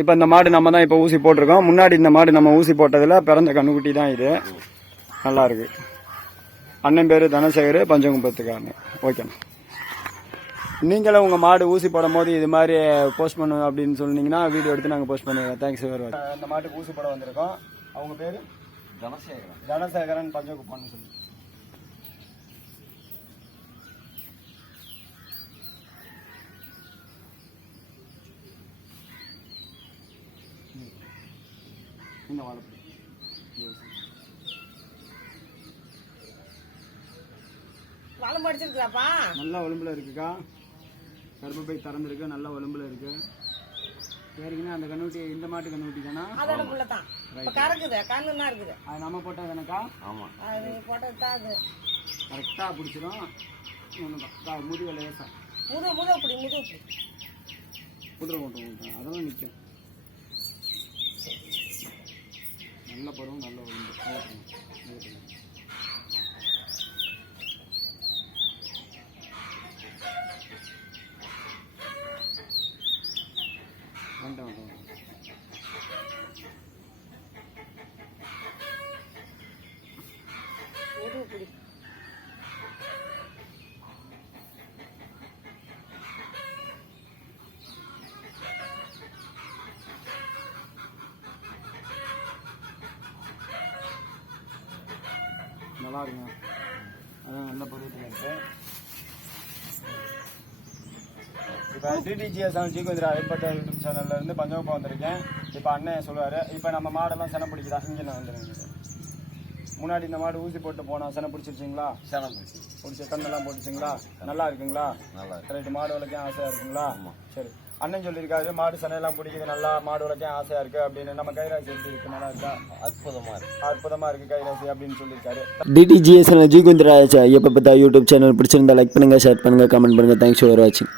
இப்போ இந்த மாடு நம்ம தான் இப்போ ஊசி போட்டிருக்கோம். முன்னாடி இந்த மாடு நம்ம ஊசி போட்டதில் பிறந்த கண்ணுக்குட்டி தான் இது. நல்லா இருக்கு. அண்ணன் பேர் தனசேகர் பஞ்சகும்பத்துக்காரன். ஓகேண்ணா நீங்களும் உங்கள் மாடு ஊசி போடும் போது இது மாதிரி போஸ்ட் பண்ணணும் அப்படின்னு சொன்னீங்கன்னா வீடியோ எடுத்து நாங்கள் போஸ்ட் பண்ணுவோம். தேங்க்ஸ் மச் இந்த மாட்டுக்கு ஊசி போட வந்திருக்கோம். அவங்க பேர்? தனசேகரன். தனசேகரன் பஞ்சகுப்பான்னு சொல்லி. இந்த வாழைப்பழம் வளம் படிச்சிருக்காப்பா நல்ல ஒலும்புல இருக்குக்கா. கர்ப்பப்பை திறந்துருக்கு நல்ல ஒலும்புல இருக்கு. சரிங்கண்ணா அந்த கண்ணுட்டி இந்த மாட்டு கண்ணுட்டி தானா? அதோட புள்ள தான். இப்ப கறக்குது கண்ணுன்னா இருக்குது. அது நம்ம போட்டது தானக்கா ஆமா. அது போட்டது தான் அது. கரெக்டாக பிடிச்சிரும். ஒன்றுதான் முதுகு லேசா முது முது அப்படி முது அப்படி குதிரை ஓட்டம் அதெல்லாம் நிற்கும் நல்ல பருவம் நல்ல ஒழுங்கு ஓட்டணும் ஓட்டணும் நல்லா இருக்குங்க அதான் நல்ல பருவத்தில் இருக்கு. இப்போ டிடிஜிஎஸ் ஜி குந்திரா ஏற்பட்ட யூடியூப் சேனல்ல இருந்து பஞ்சவப்பா வந்திருக்கேன். இப்போ அண்ணன் சொல்லுவார் இப்போ நம்ம மாடெல்லாம் செனை பிடிக்குதா? இங்கே நான் வந்துடுங்க முன்னாடி இந்த மாடு ஊசி போட்டு போனா செனை பிடிச்சிருச்சிங்களா? சேனம் பூச்சி பிடிச்ச கண்ணெல்லாம் போட்டுச்சிங்களா? நல்லா இருக்குங்களா? நல்லா இருக்கு. மாடு வளர்க்க ஆசையா இருக்குங்களா? சரி. அண்ணன் சொல்லியிருக்காரு மாடு சனையெல்லாம் பிடிக்குது நல்லா மாடு வளர்க்க ஆசையா இருக்கு அப்படின்னு. நம்ம கைராசி எப்படி இருக்கு? நல்லா இருக்கா? அற்புதமா இருக்கு. அற்புதமா இருக்கு கைராசி அப்படின்னு சொல்லியிருக்காரு. டிடிஜிஎஸ் ஜி குந்திராஜ் எப்போ பார்த்தா யூடியூப் சேனல் பிடிச்சிருந்தா லைக் பண்ணுங்கள் ஷேர் பண்ணுங்கள் கமெண்ட் பண்ணுங்கள் தேங்க்ஸ் ஃபார் வாட்சிங்